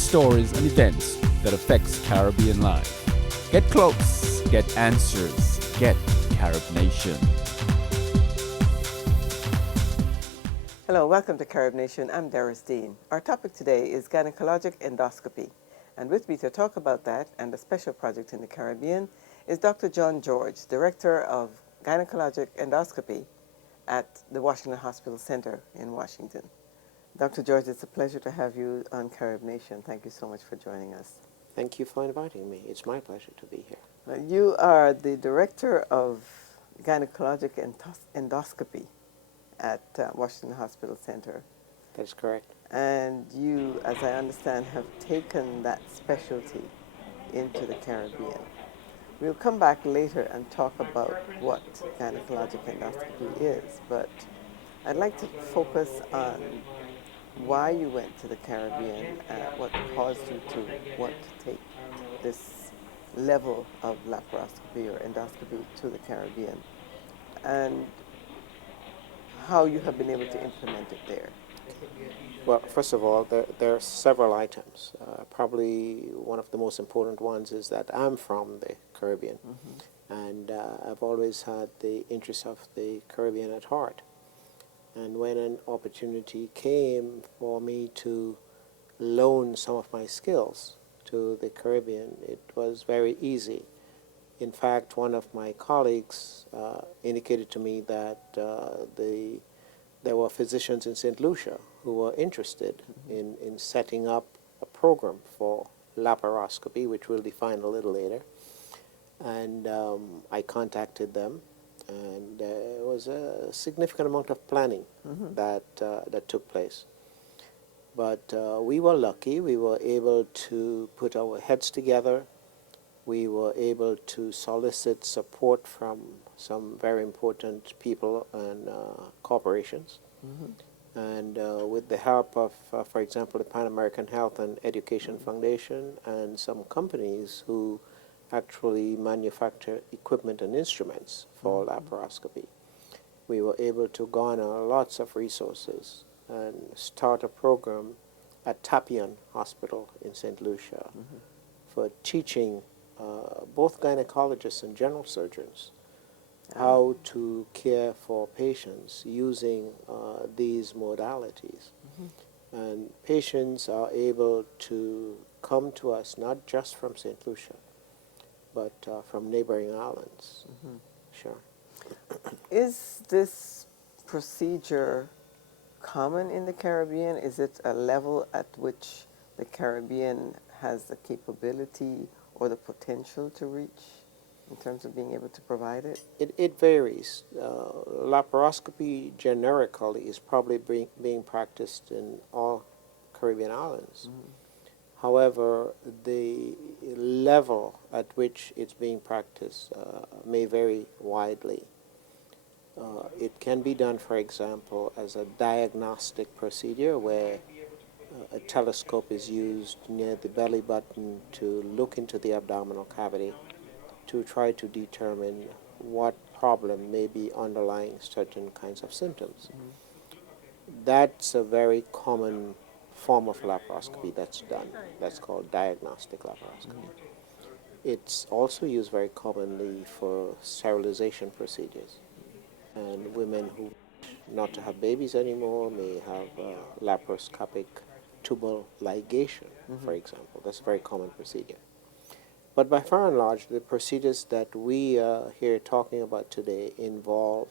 stories and events that affects Caribbean life. Get close, get answers, get LaproMission. Hello, welcome to LaproMission. I'm Doris Dean. Our topic today is gynecologic endoscopy. And with me to talk about that and a special project in the Caribbean is Dr. John George, Director of Gynecologic Endoscopy at the Washington Hospital Center in Washington. Dr. George, it's a pleasure to have you on LaproMission. Thank you so much for joining us. Thank you for inviting me. It's my pleasure to be here. You are the Director of Gynecologic Endoscopy at Washington Hospital Center. That is correct. And you, as I understand, have taken that specialty into the Caribbean. We'll come back later and talk about what gynecologic endoscopy is, but I'd like to focus on why you went to the Caribbean and what caused you to want to take this level of laparoscopy or endoscopy to the Caribbean, and how you have been able to implement it there. Well, first of all, there are several items. Probably one of the most important ones is that I'm from the Caribbean, and I've always had the interest of the Caribbean at heart. And when an opportunity came for me to loan some of my skills to the Caribbean, it was very easy. In fact, one of my colleagues indicated to me that there were physicians in St. Lucia who were interested in setting up a program for laparoscopy, which we'll define a little later. And I contacted them, and there was a significant amount of planning that took place. But we were lucky. We were able to put our heads together. We were able to solicit support from some very important people and corporations. And with the help of, for example, the Pan American Health and Education Foundation and some companies who actually manufacture equipment and instruments for laparoscopy, we were able to garner lots of resources and start a program at Tapion Hospital in St. Lucia for teaching both gynecologists and general surgeons how to care for patients using these modalities. And patients are able to come to us not just from St. Lucia, but from neighboring islands. Sure. Is this procedure common in the Caribbean? Is it a level at which the Caribbean has the capability or the potential to reach in terms of being able to provide it? It varies. Laparoscopy generically is probably being practiced in all Caribbean islands. However, the level at which it's being practiced may vary widely. It can be done, for example, as a diagnostic procedure where a telescope is used near the belly button to look into the abdominal cavity to try to determine what problem may be underlying certain kinds of symptoms. That's a very common form of laparoscopy that's done. That's called diagnostic laparoscopy. It's also used very commonly for sterilization procedures. And women who not to have babies anymore may have laparoscopic tubal ligation, for example. That's a very common procedure. But by far and large, the procedures that we are here talking about today involve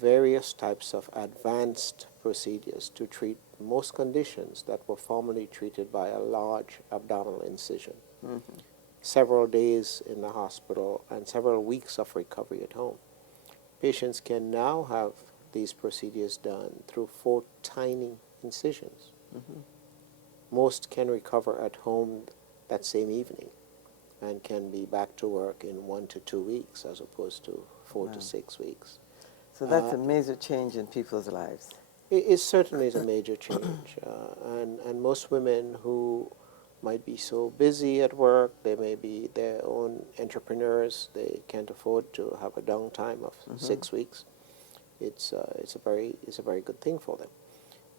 various types of advanced procedures to treat most conditions that were formerly treated by a large abdominal incision. Several days in the hospital and several weeks of recovery at home. Patients can now have these procedures done through 4 tiny incisions. Most can recover at home that same evening and can be back to work in 1 to 2 weeks as opposed to 4 to 6 weeks. So that's a major change in people's lives. It certainly is a major change. And most women who might be so busy at work, they may be their own entrepreneurs, they can't afford to have a downtime of 6 weeks. It's a very good thing for them.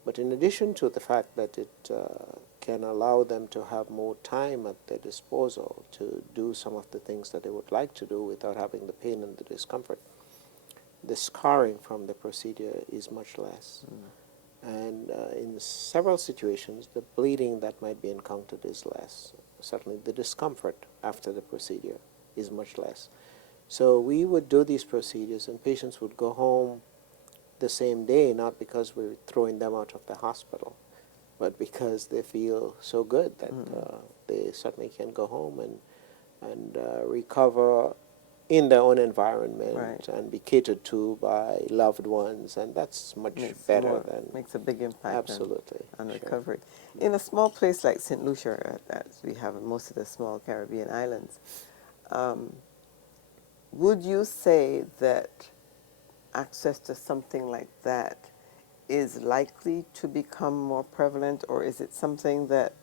But in addition to the fact that it can allow them to have more time at their disposal to do some of the things that they would like to do without having the pain and the discomfort, the scarring from the procedure is much less. And in several situations, the bleeding that might be encountered is less. Certainly the discomfort after the procedure is much less. So we would do these procedures and patients would go home the same day, not because we're throwing them out of the hospital, but because they feel so good that they certainly can go home and recover in their own environment, Right. and be catered to by loved ones, and that's much better than... Makes a big impact Absolutely. on Sure. recovery. In a small place like St. Lucia, as we have in most of the small Caribbean islands, would you say that access to something like that is likely to become more prevalent, or is it something that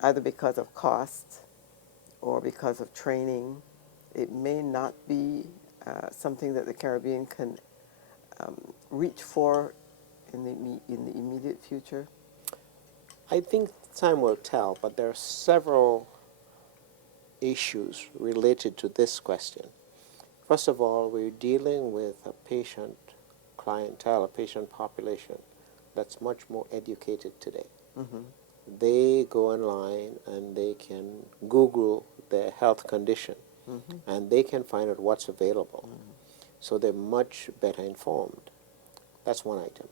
either because of cost or because of training, it may not be something that the Caribbean can reach for in the immediate future? I think time will tell, but there are several issues related to this question. First of all, we're dealing with a patient clientele, a patient population that's much more educated today. They go online and they can Google their health condition, and they can find out what's available. So they're much better informed. That's one item.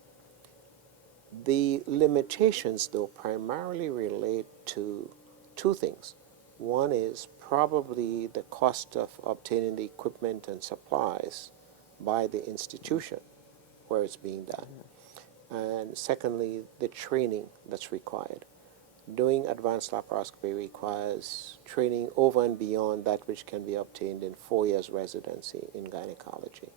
The limitations, though, primarily relate to two things. One is probably the cost of obtaining the equipment and supplies by the institution where it's being done. And secondly, the training that's required. Doing advanced laparoscopy requires training over and beyond that which can be obtained in 4 years residency in gynecology.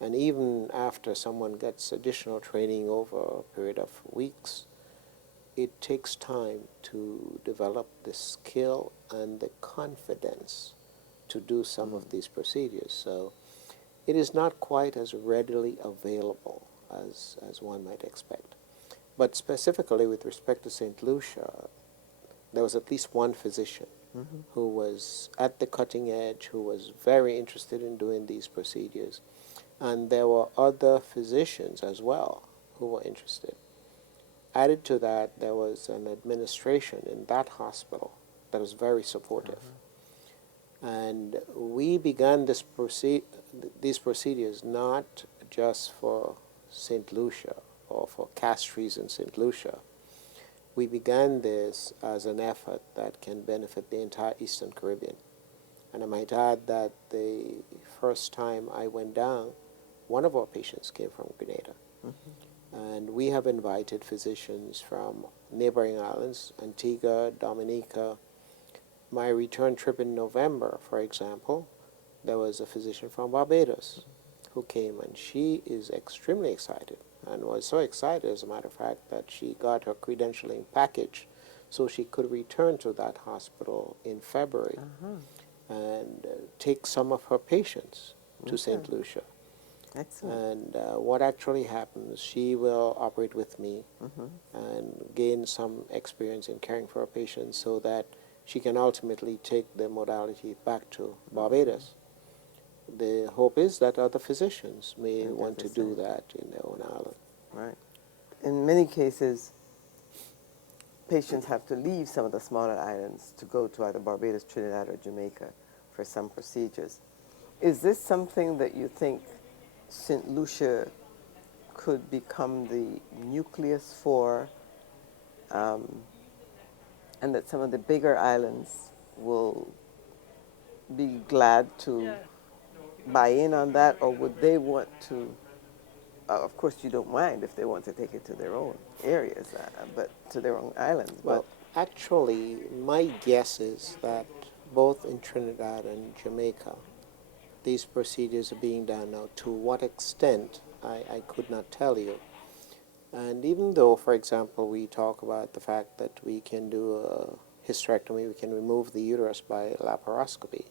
And even after someone gets additional training over a period of weeks, it takes time to develop the skill and the confidence to do some of these procedures. So it is not quite as readily available as one might expect. But specifically with respect to St. Lucia, there was at least one physician who was at the cutting edge, who was very interested in doing these procedures. And there were other physicians as well who were interested. Added to that, there was an administration in that hospital that was very supportive. And we began these procedures not just for St. Lucia or for castries in St. Lucia. We began this as an effort that can benefit the entire Eastern Caribbean. And I might add that the first time I went down, one of our patients came from Grenada. And we have invited physicians from neighboring islands, Antigua, Dominica. My return trip in November, for example, there was a physician from Barbados who came, and she is extremely excited, and was so excited, as a matter of fact, that she got her credentialing package so she could return to that hospital in February and take some of her patients to St. Lucia. Excellent. And what actually happens, she will operate with me and gain some experience in caring for her patients so that she can ultimately take the modality back to Barbados. The hope is that other physicians may want to do that in their own island. Right. In many cases, patients have to leave some of the smaller islands to go to either Barbados, Trinidad, or Jamaica for some procedures. Is this something that you think St. Lucia could become the nucleus for, and that some of the bigger islands will be glad to buy in on that, or would they want to, of course you don't mind if they want to take it to their own areas, but to their own islands. Well, actually, my guess is that both in Trinidad and Jamaica, these procedures are being done now. To what extent, I could not tell you. And even though, for example, we talk about the fact that we can do a hysterectomy, we can remove the uterus by laparoscopy,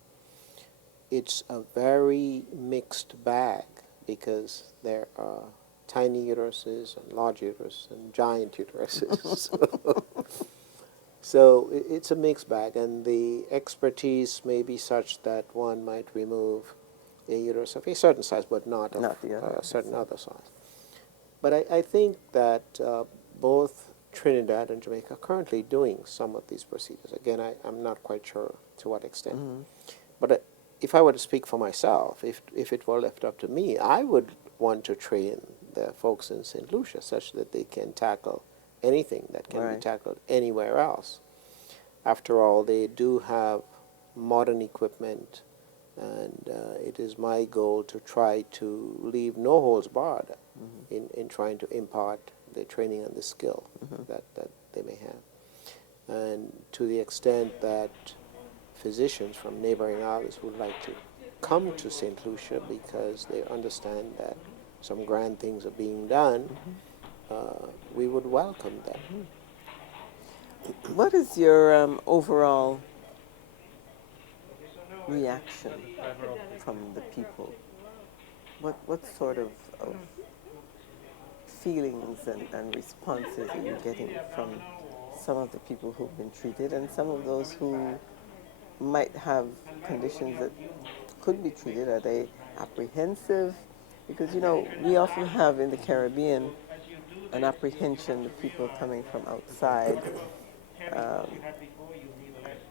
it's a very mixed bag because there are tiny uteruses and large uteruses and giant uteruses. So it's a mixed bag, and the expertise may be such that one might remove a uterus of a certain size, but not of Not the other. a certain other size. But I think that both Trinidad and Jamaica are currently doing some of these procedures. Again, I'm not quite sure to what extent. But if I were to speak for myself, if it were left up to me, I would want to train the folks in St. Lucia such that they can tackle anything that can be tackled anywhere else. After all, they do have modern equipment, and it is my goal to try to leave no holds barred in trying to impart the training and the skill that they may have. And to the extent that physicians from neighboring islands would like to come to St. Lucia because they understand that some grand things are being done, we would welcome them. What is your overall reaction from the people? What sort of feelings and responses are you getting from some of the people who've been treated and some of those who might have conditions that could be treated? Are they apprehensive? Because, you know, we often have in the Caribbean an apprehension of people coming from outside.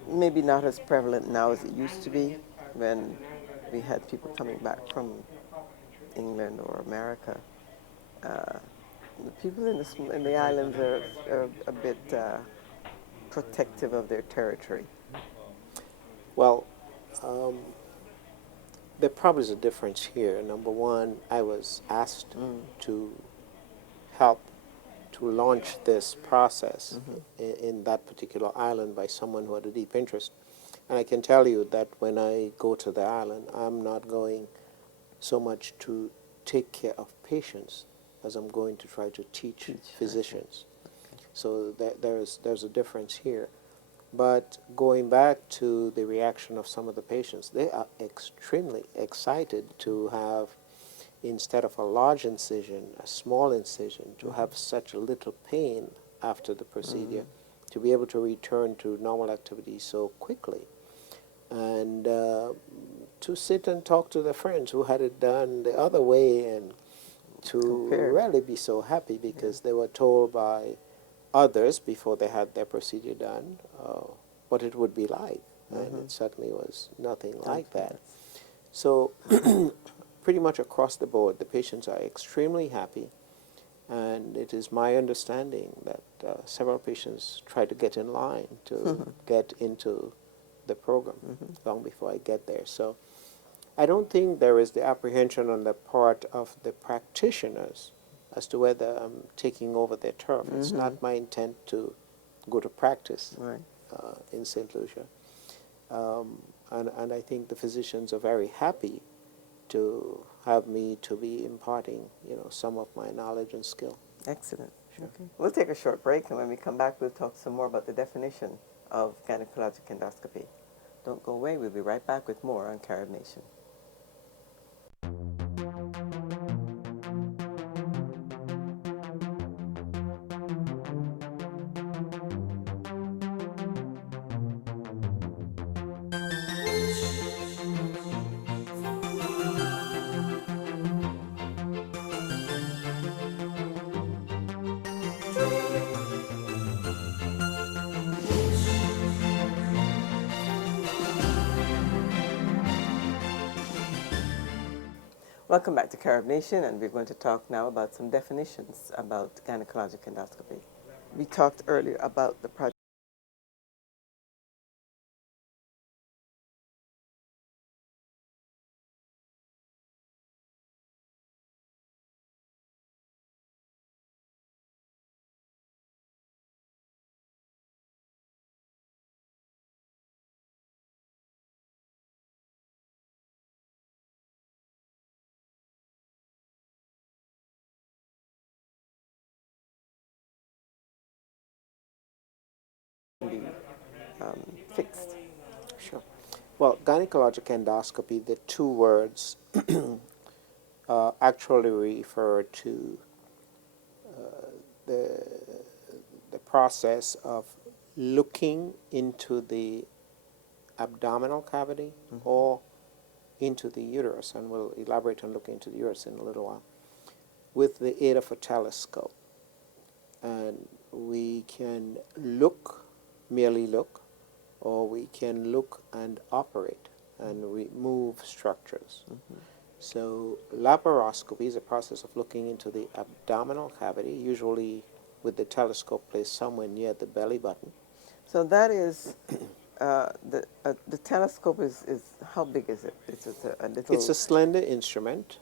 Maybe not as prevalent now as it used to be when we had people coming back from England or America. The people in the islands are a bit protective of their territory. Well, there probably is a difference here. Number one, I was asked to help to launch this process in that particular island by someone who had a deep interest. And I can tell you that when I go to the island, I'm not going so much to take care of patients as I'm going to try to teach physicians. Okay. So there's a difference here. But going back to the reaction of some of the patients, they are extremely excited to have, instead of a large incision, a small incision, to have such a little pain after the procedure, to be able to return to normal activity so quickly. And to sit and talk to their friends who had it done the other way, and to really be so happy because they were told by others before they had their procedure done what it would be like. And it certainly was nothing like that. So pretty much across the board, the patients are extremely happy, and it is my understanding that several patients try to get in line to get into the program long before I get there. So I don't think there is the apprehension on the part of the practitioners as to whether I'm taking over their turf. It's not my intent to go to practice in St. Lucia. And I think the physicians are very happy to have me to be imparting, some of my knowledge and skill. Excellent. Sure. Okay. We'll take a short break, and when we come back, we'll talk some more about the definition of gynecologic endoscopy. Don't go away. We'll be right back with more on CaribNation. Welcome back to CaribNation, and we're going to talk now about some definitions about gynecologic endoscopy. We talked earlier about the project fixed. Sure. Well, gynecologic endoscopy, the two words actually refer to the, the process of looking into the abdominal cavity or into the uterus, and we'll elaborate on looking into the uterus in a little while, with the aid of a telescope. And we can look, merely look, or we can look and operate and remove structures. So laparoscopy is a process of looking into the abdominal cavity, usually with the telescope placed somewhere near the belly button. So that is, the telescope is how big is it? It's just a little... It's a slender instrument,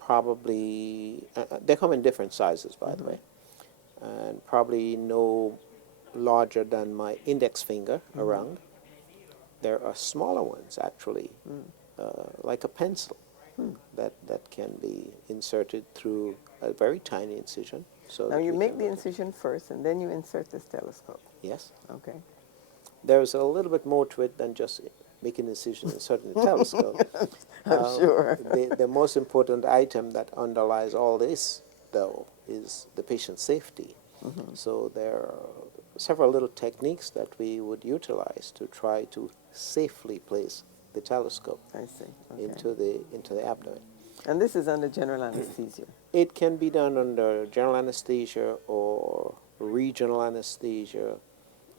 probably, they come in different sizes, by the way, and probably no larger than my index finger around. There are smaller ones, actually, like a pencil, that can be inserted through a very tiny incision. So Now that you we make can the look at- incision first, and then you insert this telescope. Yes. Okay. There's a little bit more to it than just making an incision and inserting the telescope. I'm sure. The most important item that underlies all this, though, is the patient's safety. So there are several little techniques that we would utilize to try to safely place the telescope I see. Okay. into the abdomen. And this is under general anesthesia. It can be done under general anesthesia or regional anesthesia,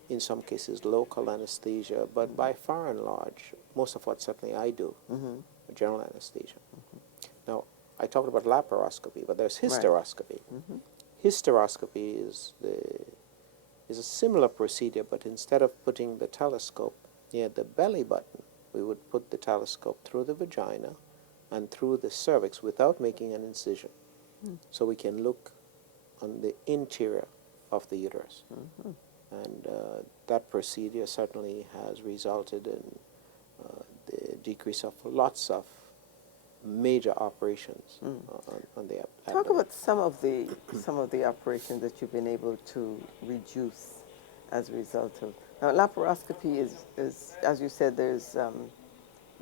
in some cases local anesthesia, but by far and large, most of what certainly I do, general anesthesia. Now, I talked about laparoscopy, but there's hysteroscopy. Hysteroscopy is a similar procedure, but instead of putting the telescope near the belly button, we would put the telescope through the vagina and through the cervix without making an incision. So we can look on the interior of the uterus. And that procedure certainly has resulted in the decrease of lots of major operations on the abdomen. Talk about some of the operations that you've been able to reduce as a result of. Now, laparoscopy is as you said, there's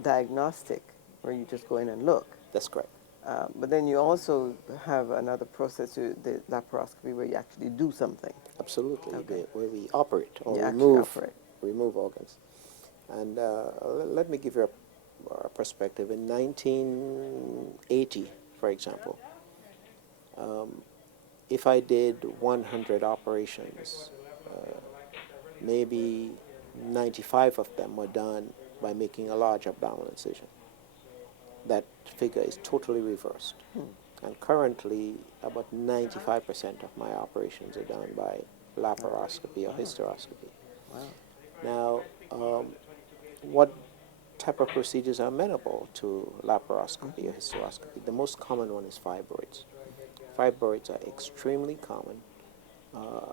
diagnostic where you just go in and look. That's correct. But then you also have another process, the laparoscopy, where you actually do something. Absolutely, Okay. where we operate or You actually operate. remove organs. And let me give you a perspective. In 1980, for example, if I did 100 operations, maybe 95 of them were done by making a large abdominal incision. That figure is totally reversed. And currently, about 95% of my operations are done by laparoscopy or hysteroscopy. Wow. Now, what type of procedures are amenable to laparoscopy or hysteroscopy? The most common one is fibroids. Fibroids are extremely common.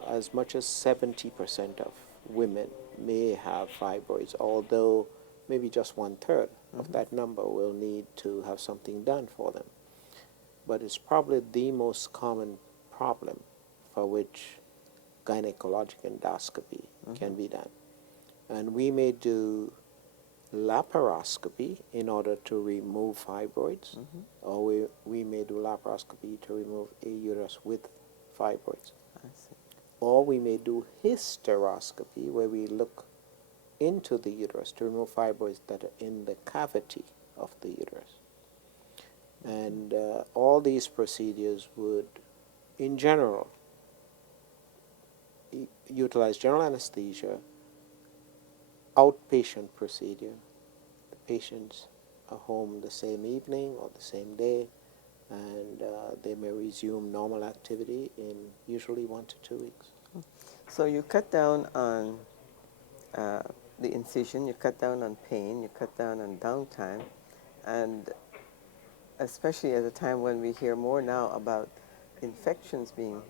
As much as 70% of women may have fibroids, although maybe just 1/3 of that number will need to have something done for them. But it's probably the most common problem for which gynecologic endoscopy can be done. And we may do laparoscopy in order to remove fibroids, or we may do laparoscopy to remove a uterus with fibroids. I see. Or we may do hysteroscopy, where we look into the uterus to remove fibroids that are in the cavity of the uterus. And all these procedures would, in general, utilize general anesthesia, outpatient procedure. The patients are home the same evening or the same day, and they may resume normal activity in usually 1 to 2 weeks. So you cut down on the incision, you cut down on pain, you cut down on downtime, and especially at a time when we hear more now about infections being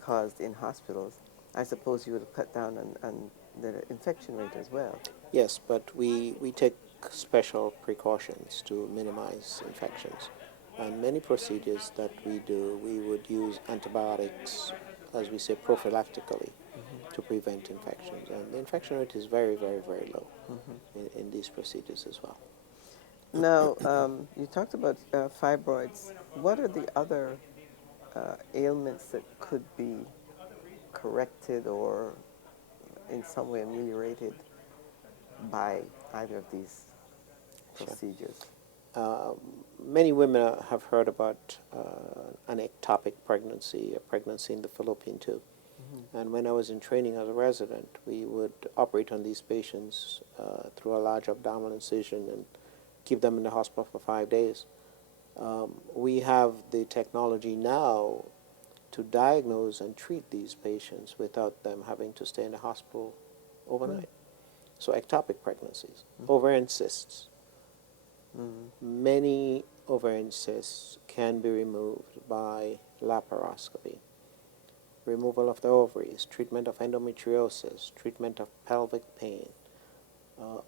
caused in hospitals, I suppose you would cut down on the infection rate as well. Yes, but we take special precautions to minimize infections. And many procedures that we do, we would use antibiotics, as we say, prophylactically to prevent infections. And the infection rate is very, very, very low in these procedures as well. Now, you talked about fibroids. What are the other ailments that could be corrected or in some way ameliorated by either of these Sure. procedures? Many women have heard about an ectopic pregnancy, a pregnancy in the fallopian tube. And when I was in training as a resident, we would operate on these patients through a large abdominal incision and keep them in the hospital for 5 days. We have the technology now to diagnose and treat these patients without them having to stay in the hospital overnight. So ectopic pregnancies, ovarian cysts. Many ovarian cysts can be removed by laparoscopy. Removal of the ovaries, treatment of endometriosis, treatment of pelvic pain,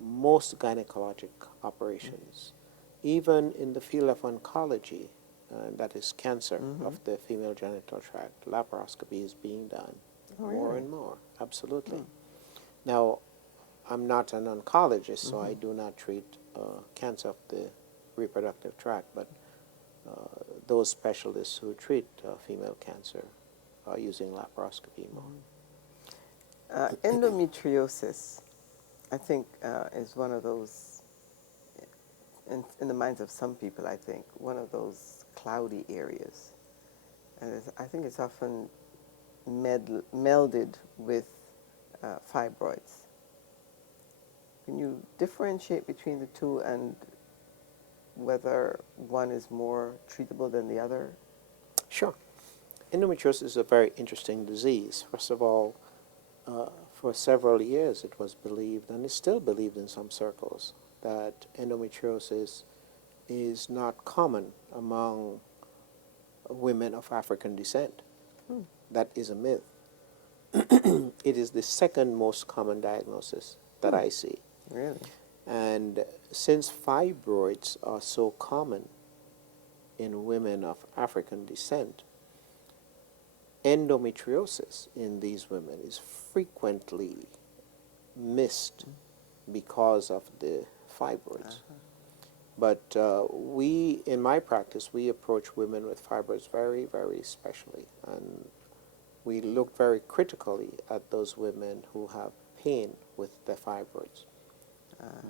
most gynecologic operations. Even in the field of oncology, that is cancer of the female genital tract, laparoscopy is being done more and more, absolutely. Now, I'm not an oncologist, so I do not treat cancer of the reproductive tract, but those specialists who treat female cancer are using laparoscopy more. Endometriosis, I think, is one of those, in the minds of some people, I think, one of those cloudy areas. And I think it's often melded with fibroids. Can you differentiate between the two and whether one is more treatable than the other? Sure. Endometriosis is a very interesting disease. First of all, for several years it was believed, and is still believed in some circles, that endometriosis is not common among women of African descent. That is a myth. It is the second most common diagnosis that I see. Really? And since fibroids are so common in women of African descent, endometriosis in these women is frequently missed because of the fibroids. But in my practice, we approach women with fibroids very, very specially. And we look very critically at those women who have pain with their fibroids.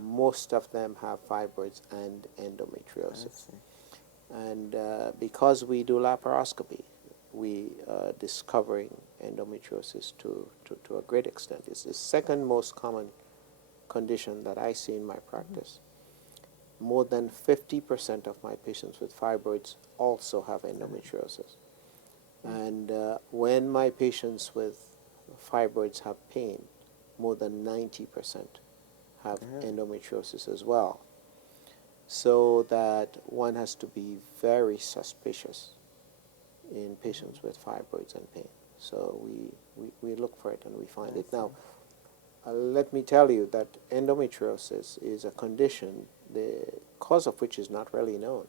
Most of them have fibroids and endometriosis. And because we do laparoscopy, we are discovering endometriosis to a great extent. It's the second most common condition that I see in my practice. More than 50% of my patients with fibroids also have endometriosis. And when my patients with fibroids have pain, more than 90% have endometriosis as well. So that one has to be very suspicious in patients with fibroids and pain. So we look for it and we find it. Now, let me tell you that endometriosis is a condition, the cause of which is not really known.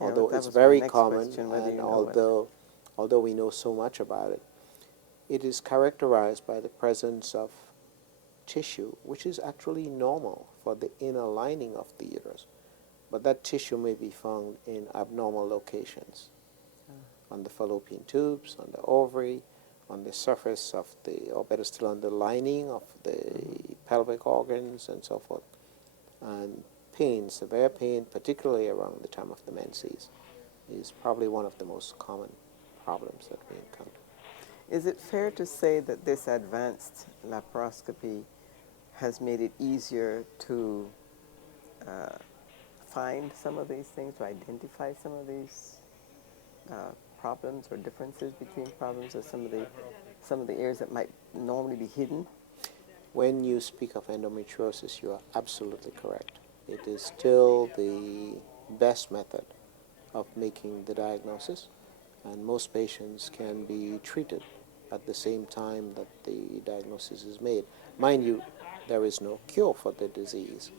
Although it's very common, and although we know so much about it, it is characterized by the presence of tissue, which is actually normal for the inner lining of the uterus. But that tissue may be found in abnormal locations, on the fallopian tubes, on the ovary, on the surface of the, or better still, on the lining of the pelvic organs and so forth. And pain, severe pain, particularly around the time of the menses, is probably one of the most common problems that we encounter. Is it fair to say that this advanced laparoscopy has made it easier to find some of these things, to identify some of these problems or differences between problems, or some of the areas that might normally be hidden? When you speak of endometriosis, you are absolutely correct. It is still the best method of making the diagnosis, and most patients can be treated at the same time that the diagnosis is made. Mind you, there is no cure for the disease,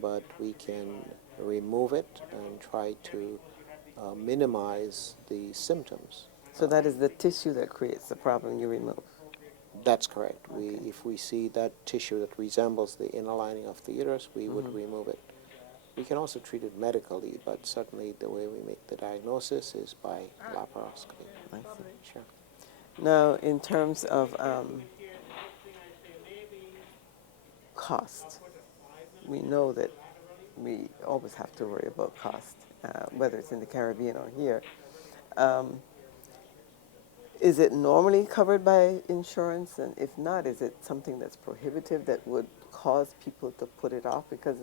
but we can remove it and try to minimize the symptoms. So that is the tissue that creates the problem you remove? That's correct. If we see that tissue that resembles the inner lining of the uterus, we would remove it. We can also treat it medically, but certainly the way we make the diagnosis is by laparoscopy. I see. Sure. Now, in terms of cost, we know that we always have to worry about cost, whether it's in the Caribbean or here. Is it normally covered by insurance? And if not, is it something that's prohibitive that would cause people to put it off? Because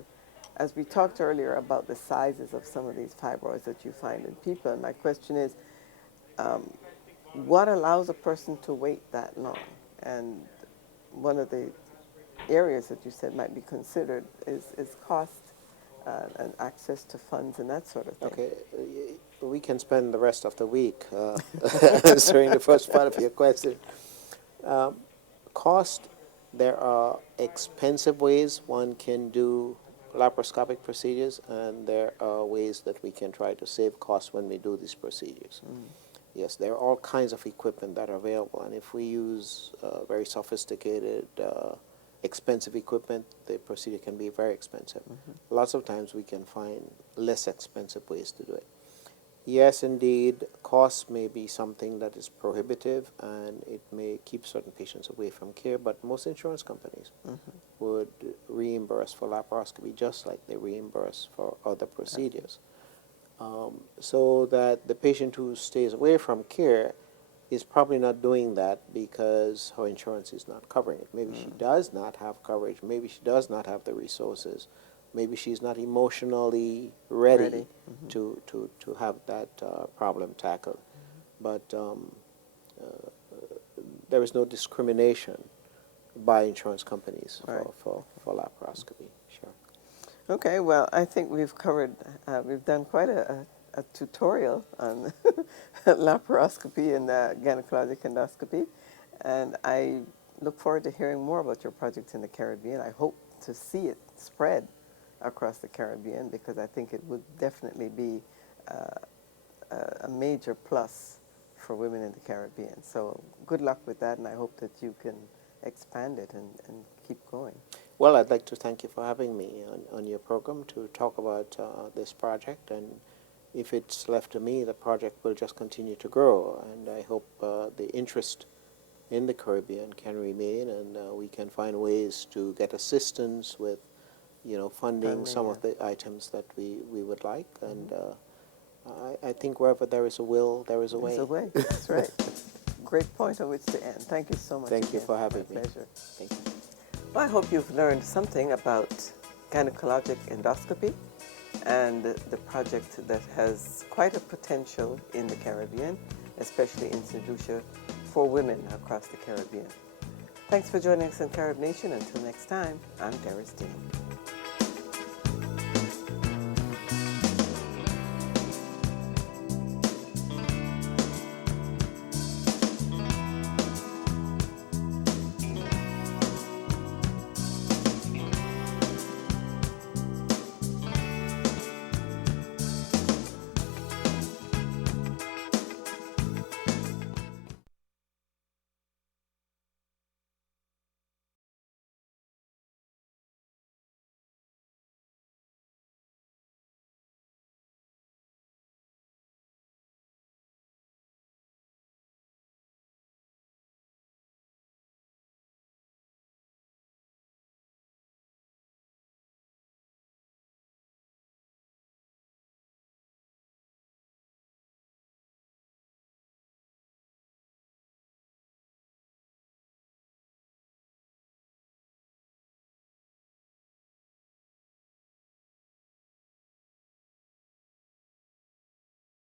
as we talked earlier about the sizes of some of these fibroids that you find in people, and my question is, what allows a person to wait that long? And one of the areas that you said might be considered is cost and access to funds and that sort of thing. Okay, we can spend the rest of the week answering the first part of your question. Cost, there are expensive ways one can do laparoscopic procedures, and there are ways that we can try to save costs when we do these procedures. Yes, there are all kinds of equipment that are available, and if we use very sophisticated, expensive equipment, the procedure can be very expensive. Lots of times we can find less expensive ways to do it. Yes, indeed, cost may be something that is prohibitive, and it may keep certain patients away from care, but most insurance companies would reimburse for laparoscopy just like they reimburse for other procedures. So that the patient who stays away from care is probably not doing that because her insurance is not covering it. Maybe she does not have coverage. Maybe she does not have the resources. Maybe she's not emotionally ready to have that problem tackled. But there is no discrimination by insurance companies for laparoscopy. Sure. Okay, well, I think we've covered, we've done quite a tutorial on laparoscopy and gynecologic endoscopy, and I look forward to hearing more about your project in the Caribbean. I hope to see it spread across the Caribbean, because I think it would definitely be a major plus for women in the Caribbean. So good luck with that, and I hope that you can expand it and keep going. Well, I'd like to thank you for having me on your program to talk about this project, and if it's left to me, the project will just continue to grow, and I hope the interest in the Caribbean can remain, and we can find ways to get assistance with, funding some of the items that we would like, and I think wherever there is a will, there is a way. There's a way, that's right. Great point on which to end. Thank you so much. Thank you for having me. Pleasure. Thank you. Well, I hope you've learned something about gynecologic endoscopy and the project that has quite a potential in the Caribbean, especially in St. Lucia, for women across the Caribbean. Thanks for joining us in Carib Nation. Until next time, I'm Doris Dean.